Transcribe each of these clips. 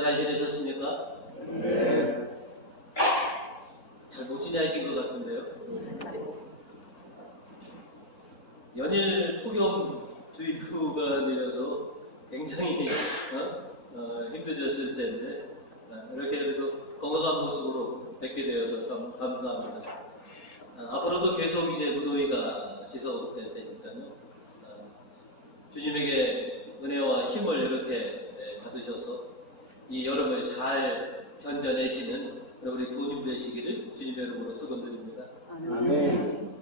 주말 잘 지내셨습니까? 네. 잘 못 지내신 것 같은데요. 연일 폭염 주의보가 내려서 굉장히 힘드셨을 텐데 이렇게 그래도 건강한 모습으로 뵙게 되어서 참 감사합니다. 앞으로도 계속 이제 무더위가 지속될 테니까요. 주님에게 은혜와 힘을 이렇게 받으셔서 이 여름을 잘 견뎌내시는 우리 부모님 되시기를 주님의 이름으로 축원드립니다. 아멘.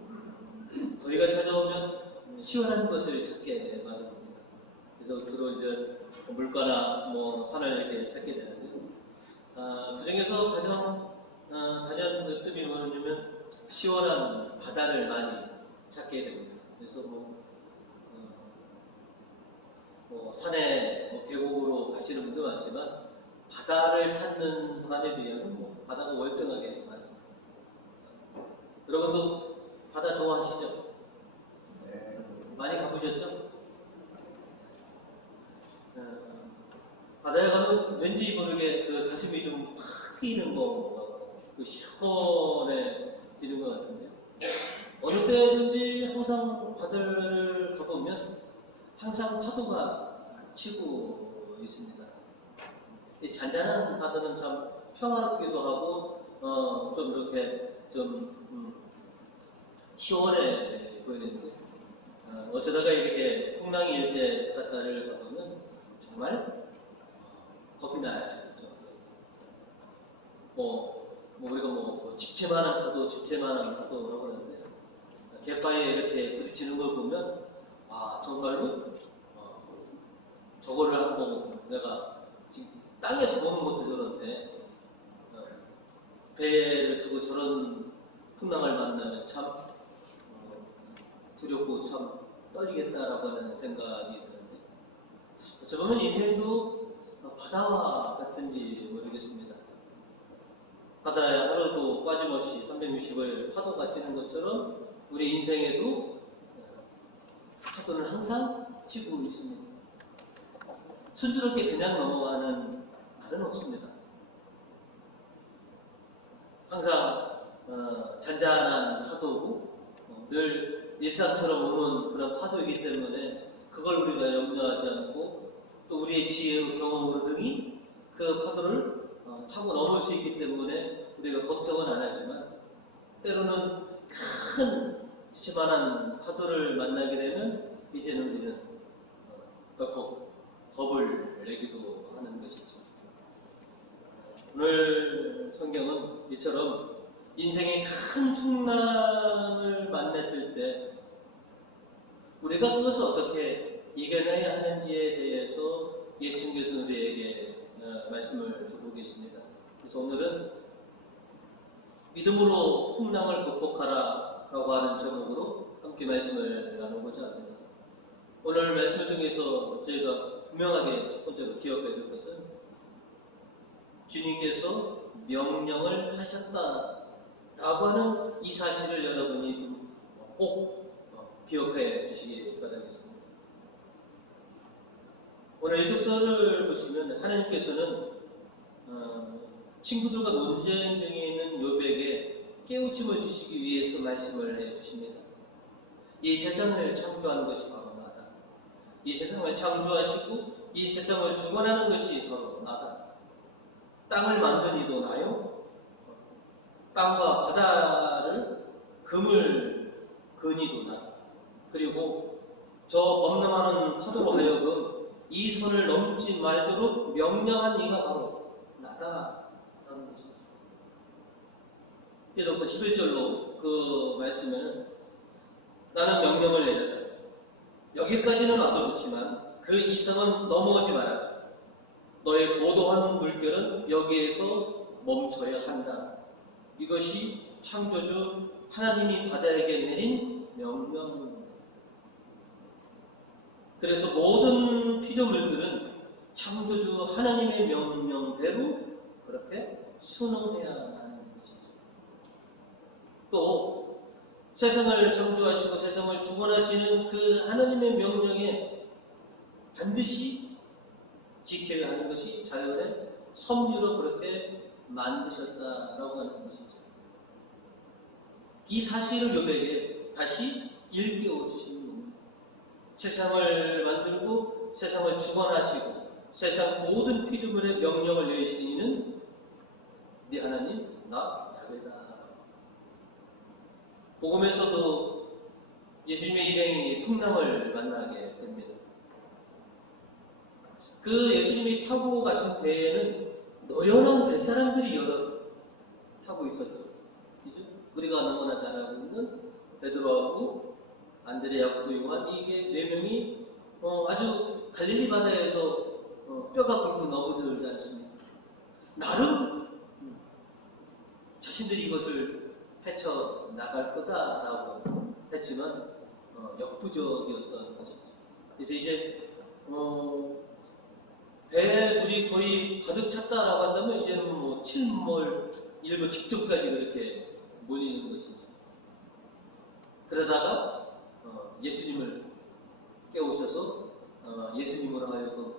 더위가 찾아오면 시원한 것을 찾게 마련입니다. 그래서 주로 이제 물가나 산을 이렇게 찾게 되는데, 그 중에서 가장 단연으뜸이 뭐냐면 시원한 바다를 많이 찾게 됩니다. 그래서 산에 계곡으로 가시는 분도 많지만 바다를 찾는 사람에 비하면 바다가 월등하게 많습니다. 여러분도 바다 좋아하시죠? 네. 많이 가보셨죠? 바다에 가면 왠지 모르게 그 가슴이 좀 팍 트이는 거 같고 시원해지는 것 같은데요. 어느 때든지 항상 바다를 가보면 항상 파도가 치고 있습니다. 이 잔잔한 바다는 참 평화롭기도 하고 좀 이렇게 좀 시원해 보이는데 어쩌다가 이렇게 풍랑이 일 때 바다를 가보면 정말 겁이 나요. 우리가 집채만한 파도라고 하는데 갯바위에 이렇게 부딪히는 걸 보면 정말로 저거를 한번 내가 지금 땅에서 보는 것도 저런데 배를 타고 저런 풍랑을 만나면 참 두렵고 참 떨리겠다라고 하는 생각이 드는데 어찌 보면 인생도 바다와 같은지 모르겠습니다. 바다에 하루도 빠짐없이 360일 파도가 치는 것처럼 우리 인생에도 파도는 항상 치고 있습니다. 순조롭게 그냥 넘어가는 날은 없습니다. 항상 잔잔한 파도고 늘 일상처럼 오는 그런 파도이기 때문에 그걸 우리가 염려하지 않고 또 우리의 지혜로 경험으로 등이 그 파도를 타고 넘을 수 있기 때문에 우리가 걱정은 안 하지만 때로는 큰 지체만한 파도를 만나게 되면 이제는 우리는 덜컥 겁을 내기도 하는 것이죠. 오늘 성경은 이처럼 인생의 큰 풍랑을 만났을 때 우리가 그것을 어떻게 이겨내야 하는지에 대해서 예수님께서 우리에게 말씀을 주고 계십니다. 그래서 오늘은 믿음으로 풍랑을 극복하라 라고 하는 제목으로 함께 말씀을 나누고자 합니다. 오늘 말씀을 통해서 저희가 분명하게 첫 번째로 기억해야 될 것은 주님께서 명령을 하셨다라고 하는 이 사실을 여러분이 좀 꼭 기억해 주시기 바라겠습니다. 오늘 일독서를 보시면 하나님께서는 친구들과 논쟁 중에 있는 욥에게 깨우침을 주시기 위해서 말씀을 해 주십니다. 이 세상을 창조하는 것이 바로 나다. 이 세상을 창조하시고 이 세상을 주관하는 것이 바로 나다. 땅을 만든 이도 나요. 땅과 바다를 금을 근 이도 나다. 그리고 저 범람하는 파도로 하여금 이 선을 넘지 말도록 명령한 이가 바로 나다라는 것이죠. 일독서 11절로 그 말씀에는 나는 명령을 내렸다. 여기까지는 와도 좋지만 그 이상은 넘어오지 마라. 너의 도도한 물결은 여기에서 멈춰야 한다. 이것이 창조주 하나님이 바다에게 내린 명령입니다. 그래서 모든 피조물들은 창조주 하나님의 명령대로 그렇게 순응해야 하는 것이죠. 또 세상을 창조하시고 세상을 주관하시는 그 하나님의 명령에 반드시 지켜야 하는 것이 자연의 섭리로 그렇게 만드셨다라고 하는 것이죠. 이 사실을 욥에게 다시 일깨워 주시는 겁니다. 세상을 만들고 세상을 주관하시고 세상 모든 피조물의 명령을 내리시는 이는 네 하나님 나 야훼다. 복음에서도 예수님의 일행이 풍랑을 만나게 됩니다. 그 예수님이 타고 가신 배에는 노련한 뱃사람들이 여러 타고 있었죠. 그죠? 우리가 너무나 잘 알고 있는 베드로하고 안드레, 야고보, 요한 이게 네 명이 아주 갈릴리 바다에서 뼈가 굵은 어부들지 않습니까? 나름 자신들이 이것을 헤쳐 나갈 거다라고 했지만 역부족이었던 것이죠. 그래서 이제 배에 물이 거의 가득 찼다라고 한다면 이제는 뭐 침몰 일부 직전까지 그렇게 몰리는 것이죠. 그러다가 예수님을 깨우셔서 예수님으로 하여금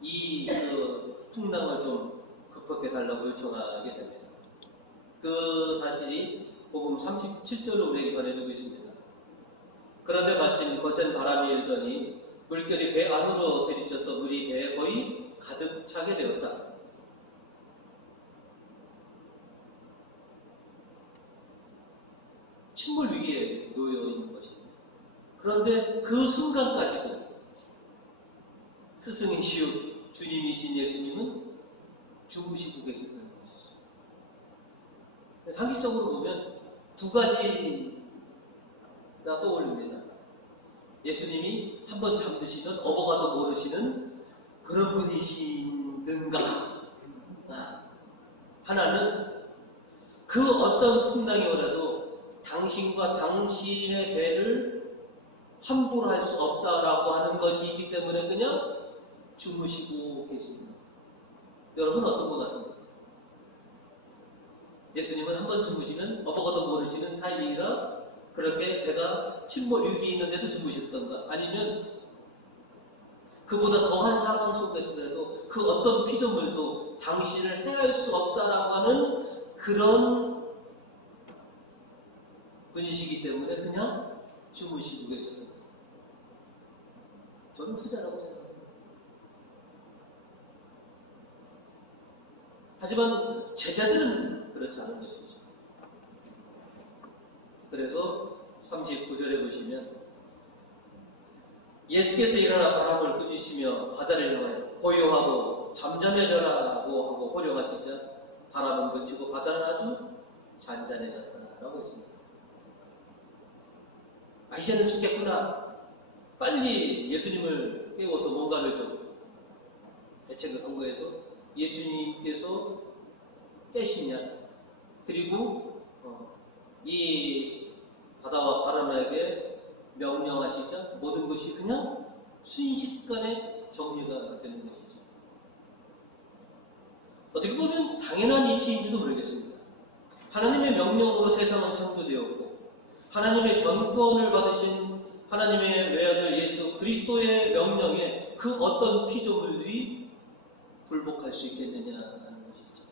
이 풍랑을 좀 극복해 달라고 요청하게 됩니다. 그 사실이 복음 37절로 우리에게 전해주고 있습니다. 그런데 마침 거센 바람이 일더니 물결이 배 안으로 들이쳐서 물이 배에 거의 가득 차게 되었다. 침몰 위기에 놓여 있는 것입니다. 그런데 그 순간까지도 스승이시오 주님이신 예수님은 주무시고 계셨다는 것이죠. 상식적으로 보면 두 가지가 떠올립니다. 예수님이 한번 잠드시면 어버가도 모르시는 그런 분이신든가. 하나는 그 어떤 풍랑이 오라도 당신과 당신의 배를 함부로 할 수 없다라고 하는 것이기 때문에 그냥 주무시고 계십니다. 여러분 어떤 것 같습니까? 예수님은 한번 주무시면 어버가도 모르시는 타이밍이라 그렇게 배가 침몰 위기에 있는데도 주무셨던가, 아니면 그보다 더한 상황 속에서라도 그 어떤 피조물도 당신을 해할 수 없다라고 하는 그런 분이시기 때문에 그냥 주무시고 계셨던 거예요. 저는 후자라고 생각합니다. 하지만 제자들은 그렇지 않은 것이죠. 그래서 39절에 보시면 예수께서 일어나 바람을 꾸짖으시며 바다를 향하여 고요하고 잠잠해져라고 하고 호령하시자 바람은 그치고 바다는 아주 잔잔해졌다라고 했습니다. 이제는 죽겠구나. 빨리 예수님을 깨워서 뭔가를 좀 대책을 강구해서 예수님께서 깨시냐, 그리고 이 바다와 바람에게 명령하시자 모든 것이 그냥 순식간에 정리가 되는 것이죠. 어떻게 보면 당연한 이치인지도 모르겠습니다. 하나님의 명령으로 세상은 창조되었고 하나님의 전권을 받으신 하나님의 외아들 예수 그리스도의 명령에 그 어떤 피조물들이 불복할 수 있겠느냐 하는 것이죠.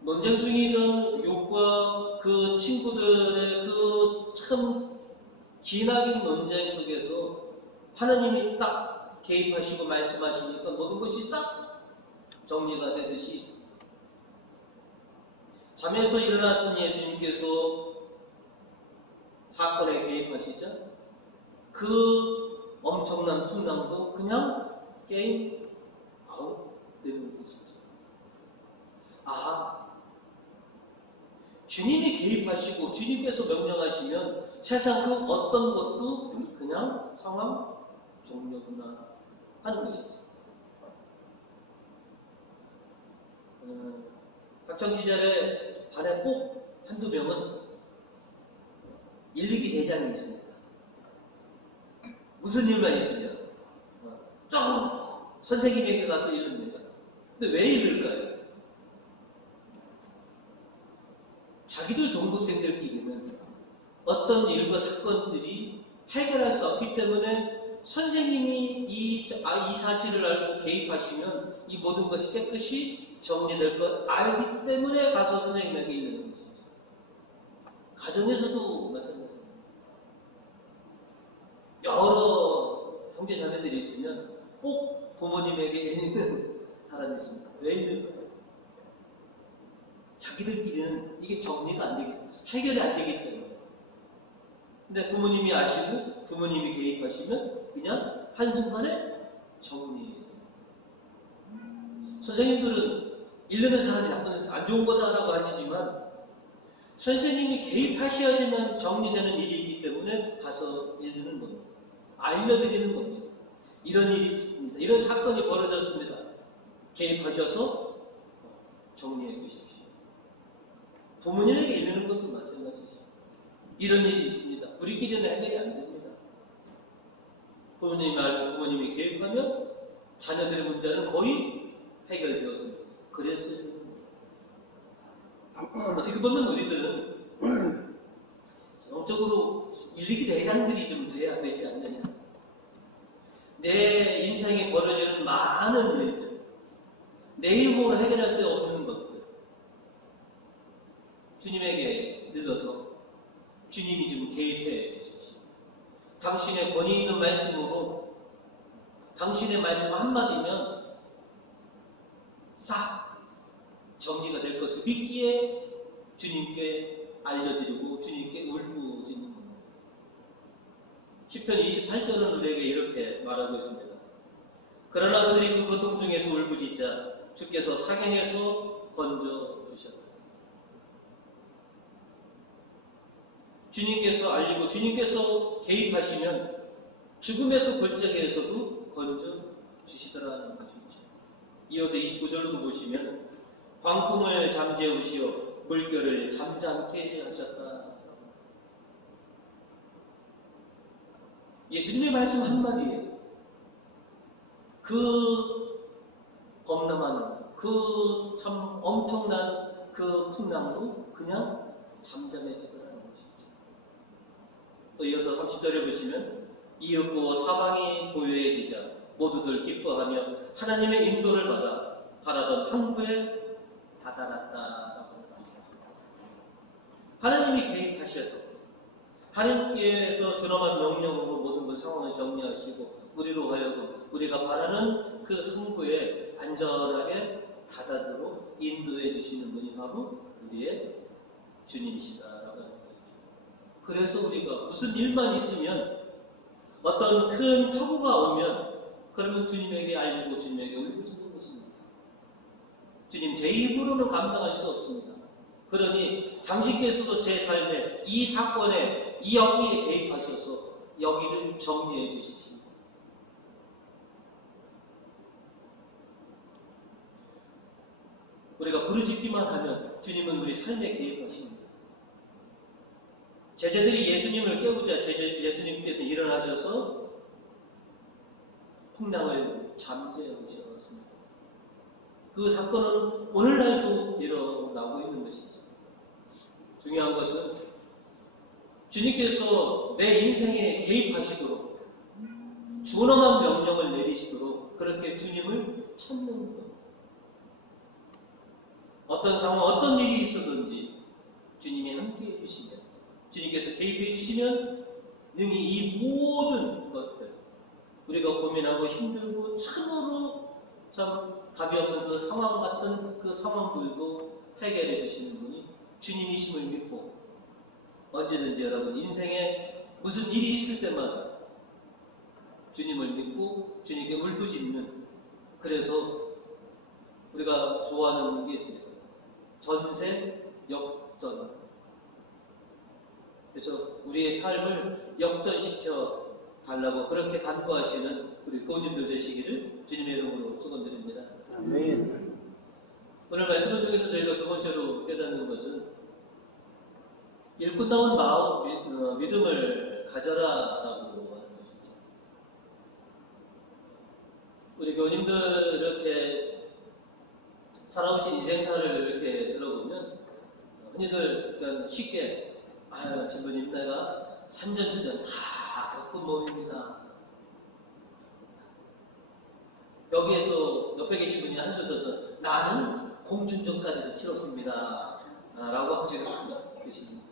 논쟁 중이던 욥과 그 친구들의 그 참 기나긴 논쟁 속에서 하나님이 딱 개입하시고 말씀하시니까 모든 것이 싹 정리가 되듯이 잠에서 일어나신 예수님께서 사건에 개입하시자 그 엄청난 풍랑도 그냥 게임 아웃 되는 것이죠. 주님이 개입하시고 주님께서 명령하시면 세상 그 어떤 것도 그냥 상황 종료구나 하는 것이죠. 학창시절에 반에 꼭 한두 명은 일리기 대장이 있습니다. 무슨 일만 있으면 쭉 선생님에게 가서 이릅니다. 근데 왜 이럴까요? 자기들 동급생들끼리는 어떤 일과 사건들이 해결할 수 없기 때문에 선생님이 이 사실을 알고 개입하시면 이 모든 것이 깨끗이 정리될 것 알기 때문에 가서 선생님에게 이르는 것이죠. 가정에서도 마찬가지입니다. 여러 형제 자매들이 있으면 꼭 부모님에게 일리는 사람이 있습니다. 왜 일릴까요? 자기들끼리는 이게 정리가 안 되기, 해결이 안 되기 때문에. 근데 부모님이 아시고 부모님이 개입하시면 그냥 한순간에 정리해요. 선생님들은 일르는 사람이 나쁜 안 좋은 거다라고 하시지만 선생님이 개입하셔야지만 정리되는 일이기 때문에 가서 일르는 겁니다. 알려드리는 겁니다. 이런 일이 있습니다. 이런 사건이 벌어졌습니다. 개입하셔서 정리해 주십시오. 부모님에게 일르는 것도 마찬가지죠. 이런 일이 있습니다. 우리끼리는 해결이 안 됩니다. 부모님이 알고 부모님이 개입하면 자녀들의 문제는 거의 해결되었습니다. 그래서 어떻게 보면 우리들은 전적으로 일리기 대상들이 좀 돼야 되지 않느냐. 내 인생에 벌어지는 많은 일들, 내 힘으로 해결할 수 없는 것들, 주님에게 들러서 주님이 좀 개입해 주십시오. 당신의 권위 있는 말씀으로 당신의 말씀 한마디면 싹 정리가 될 것을 믿기에 주님께 알려드리고 주님께 울부짖는 겁니다. 시편 28절은 우리에게 이렇게 말하고 있습니다. 그러나 그들이 그 고통 중에서 울부짖자 주께서 사경에서 건져주셨다. 주님께서 알리고 주님께서 개입하시면 죽음의 그 골짜기에서도 건져주시더라는 것이죠. 이어서 29절로도 보시면 광풍을 잠재우시어 물결을 잠잠케 하셨다. 예수님의 말씀 한마디에 그 범람한 그 참 엄청난 그 풍랑도 그냥 잠잠해지더라는 것이죠. 또 이어서 30절에 보시면 이윽고 사방이 고요해지자 모두들 기뻐하며 하나님의 인도를 받아 바라던 항구에 다다랐다. 하나님이 개입하셔서 하나님께서 준엄한 명령으로 모든 그 상황을 정리하시고 우리로 하여금 우리가 바라는 그 항구에 안전하게 다다르도록 인도해 주시는 분이 바로 우리의 주님이시다라고 하는 것이죠. 그래서 우리가 무슨 일만 있으면 어떤 큰 파고가 오면 그러면 주님에게 알리고 주님에게 울부짖는 것입니다. 주님 제 힘으로는 감당할 수 없습니다. 그러니 당신께서도 제 삶에 이 사건에 이 여기에 개입하셔서 여기를 정리해 주십시오. 우리가 부르짖기만 하면 주님은 우리 삶에 개입하십니다. 제자들이 예수님을 깨우자 예수님께서 일어나셔서 풍랑을 잠재우셨습니다. 그 사건은 오늘날도 일어나고 있는 것이죠. 중요한 것은 주님께서 내 인생에 개입하시도록 준엄한 명령을 내리시도록 그렇게 주님을 찾는 것. 어떤 상황, 어떤 일이 있어든지 주님이 함께 해주시면 주님께서 개입해 주시면 능히 이 모든 것들 우리가 고민하고 힘들고 참으로 참 답이 없는 그 상황 같은 그 상황들도 해결해 주시는 분이 주님이심을 믿고 언제든지 여러분 인생에 무슨 일이 있을 때마다 주님을 믿고 주님께 울부짖는 그래서 우리가 좋아하는 게 있습니다. 전세 역전. 그래서 우리의 삶을 역전시켜 달라고 그렇게 간구하시는 우리 교우님들 되시기를 주님의 이름으로 축원드립니다. 아멘. 오늘 말씀을 통해서 저희가 두 번째로 깨닫는 것은 일꾼다운 마음, 믿음을 가져라라고 하는 것이죠. 우리 교우님들 이렇게 살아오신 인생사를 이렇게 들어보면 흔히들 그냥 쉽게 신부님 내가 산전수전 다 바쁜 몸입니다. 여기에 또 옆에 계신 분이 한 줄 더, 나는 공중전까지도 치렀습니다. 라고 하시는 분이 계십니다.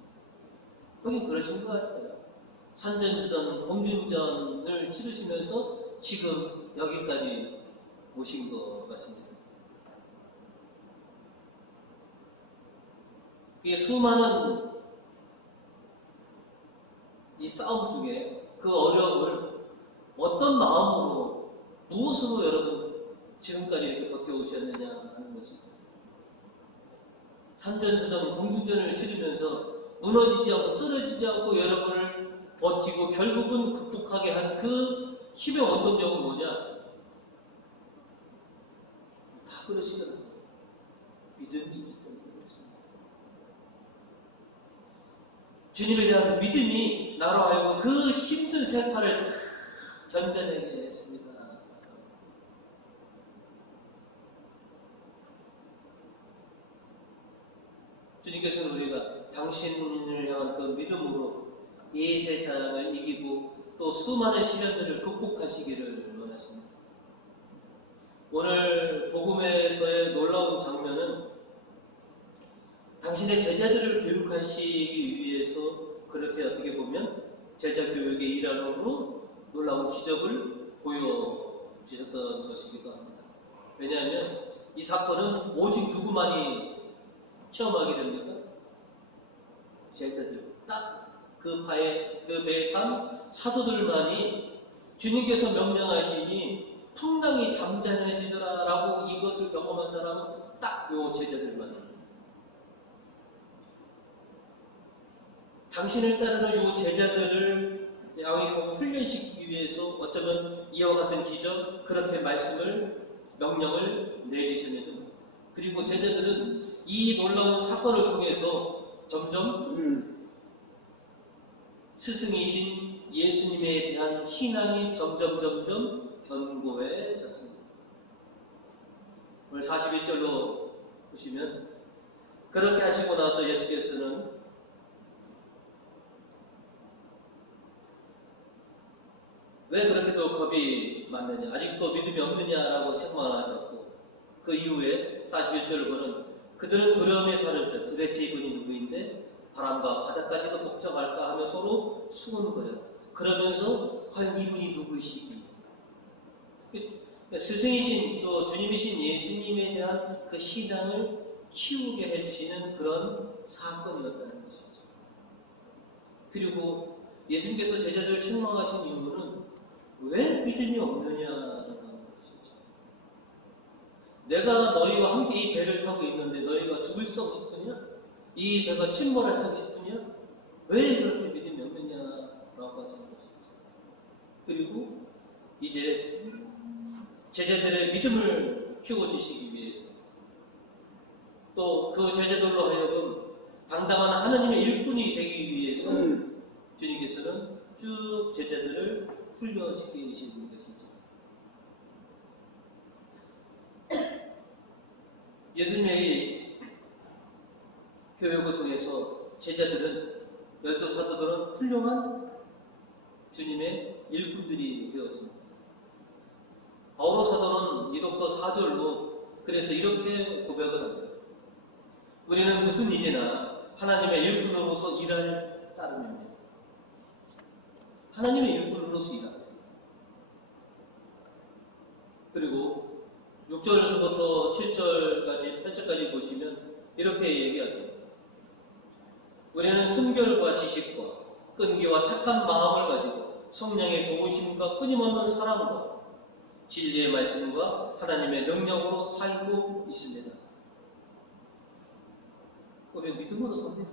여긴 그러신 거 같아요. 산전수전, 공중전을 치르시면서 지금 여기까지 오신 것 같습니다. 이게 수많은 이 싸움 속에 그 어려움을 어떤 마음으로, 무엇으로 여러분 지금까지 이렇게 버텨오셨느냐 하는 것이죠. 산전수전, 공중전을 치르면서 무너지지 않고 쓰러지지 않고 여러분을 버티고 결국은 극복하게 한 그 힘의 원동력은 뭐냐? 다 그러시더라고요. 믿음이 있기 때문에 그렇습니다. 주님에 대한 믿음이 나로 하여금 그 힘든 세파를 다 견뎌내게 했습니다. 주님께서는 우리가 당신을 향한 그 믿음으로 이 세상을 이기고 또 수많은 시련들을 극복하시기를 원하십니다. 오늘 복음에서의 놀라운 장면은 당신의 제자들을 교육하시기 위해서 그렇게 어떻게 보면 제자 교육의 일환으로 놀라운 기적을 보여주셨던 것이기도 합니다. 왜냐하면 이 사건은 오직 누구만이 체험하게 됩니까? 제자들. 딱 그 배에 탄 사도들만이 주님께서 명령하시니 풍랑이 잠잠해지더라 라고 이것을 경험한 사람은 딱 요 제자들만입니다. 당신을 따르는 요 제자들을 양육하고 훈련시키기 위해서 어쩌면 이와 같은 기적, 그렇게 명령을 내리셨는데, 그리고 제자들은 이 놀라운 사건을 통해서 점점 스승이신 예수님에 대한 신앙이 점점 견고해졌습니다. 오늘 41절로 보시면 그렇게 하시고 나서 예수께서는 왜 그렇게 또 겁이 많느냐, 아직도 믿음이 없느냐라고 책망하셨고, 그 이후에 41절을 보는 그들은 두려움에 사로잡혀 도대체 이분이 누구인데 바람과 바다까지도 복잡할까 하며 서로 수군거렸다. 그러면서 과연 이분이 누구이시기? 스승이신 또 주님이신 예수님에 대한 그 신앙을 키우게 해주시는 그런 사건이었다는 것이죠. 그리고 예수님께서 제자들을 책망하신 이유는 왜 믿음이 없느냐라는 것이죠. 내가 너희와 함께 이 배를 타고 있는데 너희가 죽을 썩 싶으냐? 이 배가 침몰할 썩 싶으냐? 왜 그렇게 믿음이 없느냐라고 하시는 것이죠. 그리고 이제 제자들의 믿음을 키워주시기 위해서 또 그 제자들로 하여금 당당한 하나님의 일꾼이 되기 위해서 주님께서는 쭉 제자들을 훈련시키시는 것이죠. 예수님의 교육을 통해서 제자들은, 열두 사도들은 훌륭한 주님의 일꾼들이 되었습니다. 바오로 사도는 이독서 4절로 그래서 이렇게 고백을 합니다. 우리는 무슨 일이나 하나님의 일꾼으로서 일할 따름입니다. 하나님의 일꾼으로서 일합니다. 그리고 6절에서부터 7절까지, 8절까지 보시면 이렇게 얘기합니다. 우리는 순결과 지식과 끈기와 착한 마음을 가지고 성령의 도우심과 끊임없는 사랑과 진리의 말씀과 하나님의 능력으로 살고 있습니다. 우리는 믿음으로 삽니다.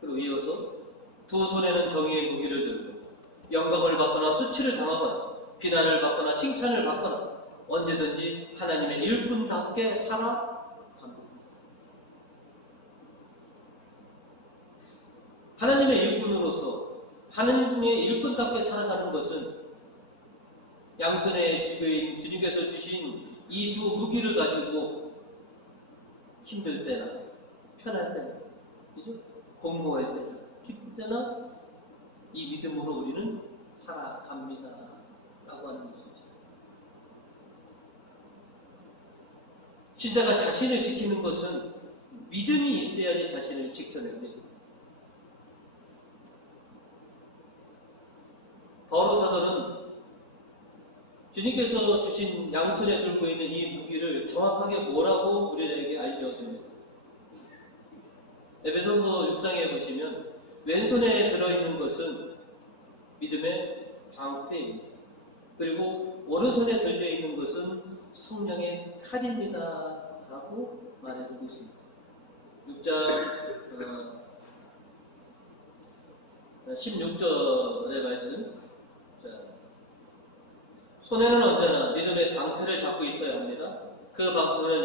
그리고 이어서 두 손에는 정의의 무기를 들고 영광을 받거나 수치를 당하거나 비난을 받거나 칭찬을 받거나 언제든지 하나님의 일꾼답게 살아갑니다. 하나님의 일꾼으로서 하나님의 일꾼답게 살아가는 것은 양손에 쥐고인 주님께서 주신 이 두 무기를 가지고 힘들 때나 편할 때나, 그죠? 공부할 때나 기쁠 때나 이 믿음으로 우리는 살아갑니다. 라고 하는 것이죠. 신자가 자신을 지키는 것은 믿음이 있어야지 자신을 지켜냅니다. 바로 사도는 주님께서 주신 양손에 들고 있는 이 무기를 정확하게 뭐라고 우리에게 알려줍니다. 에베소서 6장에 보시면 왼손에 들어있는 것은 믿음의 방패입니다. 그리고 오른손에 들려있는 것은 성령의 칼입니다. 라고 말해주고 있습니다. 6장 16절의 말씀. 자, 손에는 언제나 믿음의 방패를 잡고 있어야 합니다. 그 방패로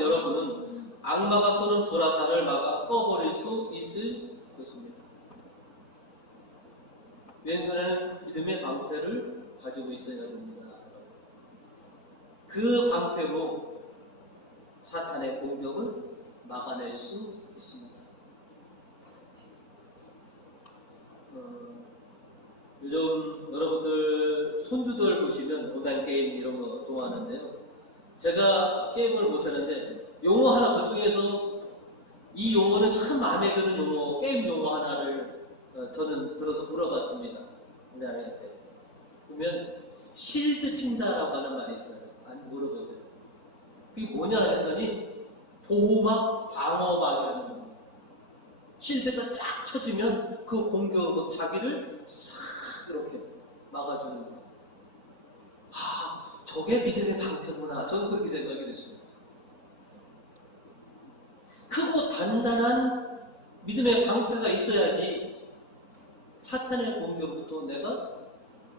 여러분은 악마가 쏘는 불화살을 막아 꺼버릴 수 있을 것입니다. 왼손에는 믿음의 방패를 가지고 있어야 됩니다. 그 방패로 사탄의 공격을 막아낼 수 있습니다. 요즘 여러분들 손주들 보시면 온라인 게임 이런 거 좋아하는데요. 제가 게임을 못하는데 용어 하나 그중에서 이 용어는 참 마음에 드는 용어, 게임 용어 하나를 저는 들어서 물어봤습니다. 우리 아이한테. 그러면 실드 친다라고 하는 말이 있어요. 안 물어보세요. 그게 뭐냐 했더니 보호막, 방어막이라는 거예요. 실드가 쫙 쳐지면 그 공격으로 자기를 싹 이렇게 막아주는 거예요. 아, 저게 믿음의 방패구나. 저는 그렇게 생각이 됐어요. 크고 단단한 믿음의 방패가 있어야지 사탄의 공격부터 내가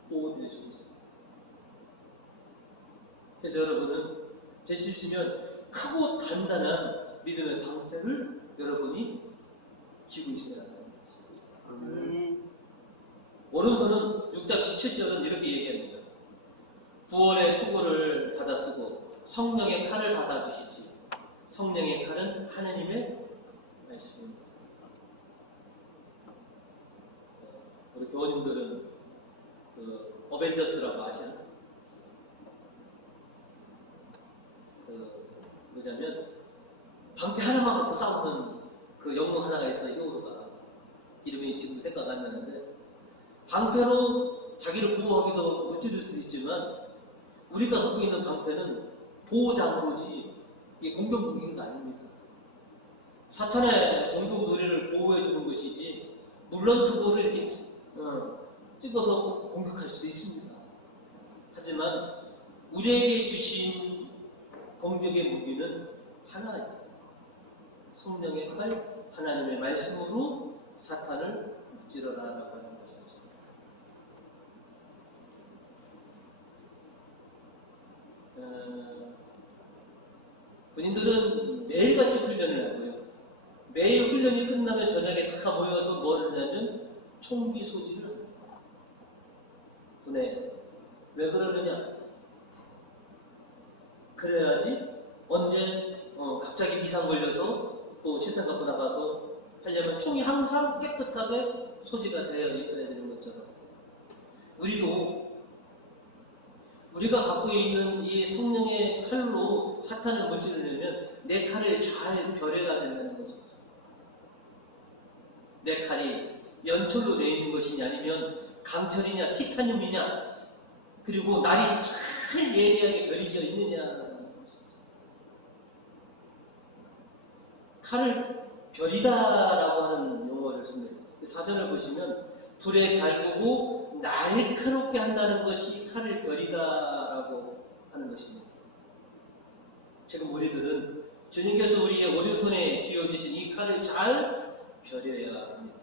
보호될 수 있어요. 그래서 여러분은 될 수 있으면 크고 단단한 믿음의 방패를 여러분이 쥐고 있어야 합니다. 오른손은 6장 17절은 이렇게 얘기합니다. 구원의 투구를 받아 쓰고 성령의 칼을 받아 주시지. 성령의 칼은 하나님의 말씀입니다. 우리 교원님들은 그 어벤져스라고 아시나요? 뭐냐면 방패 하나만 갖고 싸우는 그 영웅 하나가 있어요. 히어로가 이름이 지금 생각 안 나는데 방패로 자기를 보호하기도 무찌를 수 있지만 우리가 갖고 있는 방패는 보호장구지 이게 공격 무기가 아닙니다. 사탄의 공격 노래를 보호해주는 것이지 물론 그거를 이렇게 찍어서 공격할 수도 있습니다. 하지만 우리에게 주신 공격의 무기는 하나입니다. 성령의 칼, 하나님의 말씀으로 사탄을 무찌르라라고 하는 것이죠. 군인들은 매일같이 훈련을 하고요. 매일 훈련이 끝나면 저녁에 다 모여서 뭘 하냐면 총기 소지를 합니다. 군에서. 왜 그러느냐? 그래야지 언제 갑자기 비상 걸려서 또 실탄 갖고 나가서 하려면 총이 항상 깨끗하게 소지가 되어 있어야 되는 것처럼 우리가 갖고 있는 이 성령의 칼로 사탄을 무찌르려면 내 칼을 잘 벼려야 된다는 것이죠. 내 칼이 연철로 되어 있는 것이냐 아니면 강철이냐 티타늄이냐 그리고 날이 잘 예리하게 벼리져 있느냐 칼을 벼리다라고 하는 용어를 씁니다. 사전을 보시면 불에 달구고 날카롭게 한다는 것이 칼을 벼리다라고 하는 것입니다. 지금 우리들은 주님께서 우리의 오른손에 쥐어주신 이 칼을 잘 벼려야 합니다.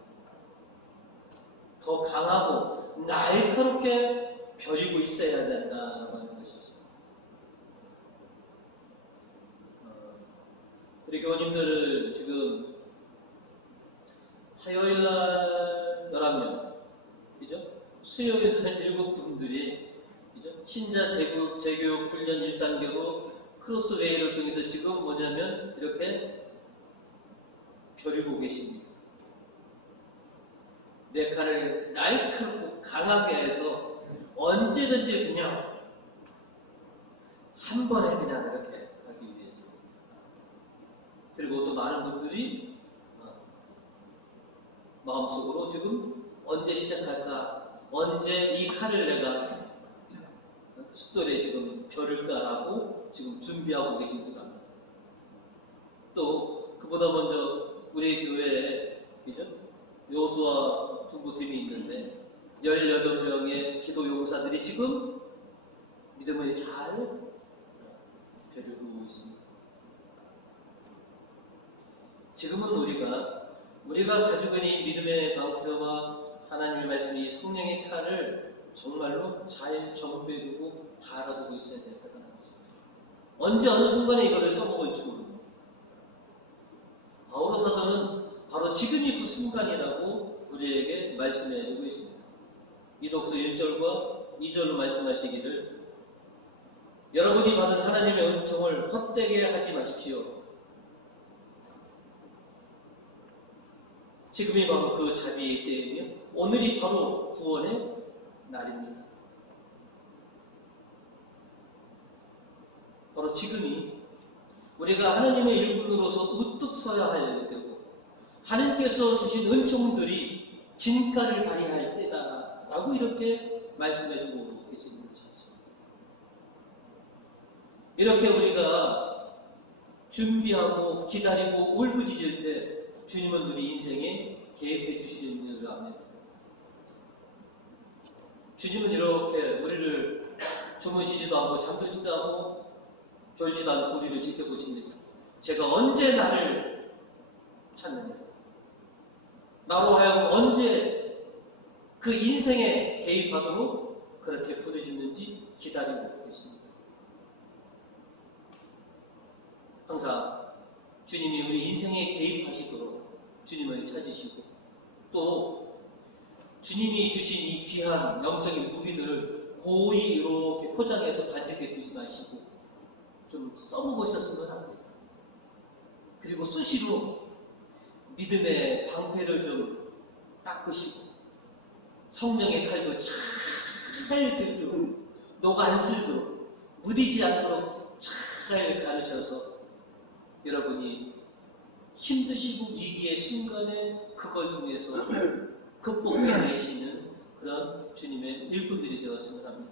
더 강하고 날카롭게 벼리고 있어야 된다고 하는 것이죠. 우리 교우님들을 지금 화요일날 11명, 그죠? 수요일날 7분들이, 그죠? 신자 재교육 훈련 1단계로 크로스웨이를 통해서 지금 뭐냐면 이렇게 벼리고 계십니다. 내 칼을 날카롭고 강하게 해서 언제든지 그냥 한 번에 그냥 이렇게 하기 위해서. 그리고 또 많은 분들이 마음속으로 지금 언제 시작할까, 언제 이 칼을 내가 숫돌에 지금 벼를까라고 지금 준비하고 계신 분 합니다. 또 그보다 먼저 우리 교회에 요수아 중보팀이 있는데 18명의 기도 용사들이 지금 믿음을 잘 벼르고 있습니다. 지금은 우리가 가지고 있는 이 믿음의 방패와 하나님의 말씀이 성령의 칼을 정말로 잘 정비해두고 달아두고 있어야 된다는 거죠. 언제 어느 순간에 이거를 써먹을지 모릅니다. 바오로 사도는 바로 지금이 그 순간이라고 우리에게 말씀해주고 있습니다. 이 독서 1절과 2절로 말씀하시기를 여러분이 받은 하나님의 은총을 헛되게 하지 마십시오. 지금이 바로 그 자비의 때이며 오늘이 바로 구원의 날입니다. 바로 지금이 우리가 하나님의 일꾼으로서 우뚝 서야 할 때고 하나님께서 주신 은총들이 진가를 발휘할 때다라고 이렇게 말씀해주고 계시는 것이죠. 이렇게 우리가 준비하고 기다리고 울부짖을 때 주님은 우리 인생에 개입해 주시는 줄 압니다. 주님은 이렇게 우리를 주무시지도 않고 잠들지도 않고 졸지도 않고 우리를 지켜보십니다. 제가 언제 나를 찾느냐, 나로 하여금 언제 그 인생에 개입하도록 그렇게 부르짖는지 기다리고 계십니다. 항상 주님이 우리 인생에 개입하시도록 주님을 찾으시고 또 주님이 주신 이 귀한 영적인 무기들을 고이 이렇게 포장해서 간직해 두지 마시고 좀 써먹으셨으면 합니다. 그리고 수시로 믿음의 방패를 좀 닦으시고 성령의 칼도 잘 들도록 녹아 안 쓸도록 무디지 않도록 잘 가르셔서 여러분이 힘드시고 위기의 순간에 그걸 통해서 극복해내시는 그런 주님의 일꾼들이 되었으면 합니다.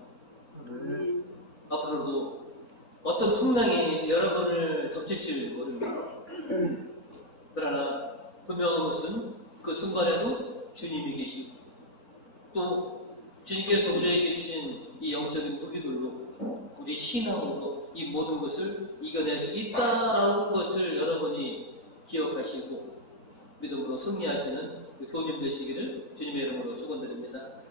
앞으로도 어떤 풍랑이 여러분을 덮칠지 모릅니다. 그러나 분명한 것은 그 순간에도 주님이 계시고 또 주님께서 우리에게 주신 이 영적인 무기들로 우리 신앙으로 이 모든 것을 이겨낼 수 있다라는 것을 여러분이 기억하시고 믿음으로 승리하시는 교우님 되시기를 주님의 이름으로 축원드립니다.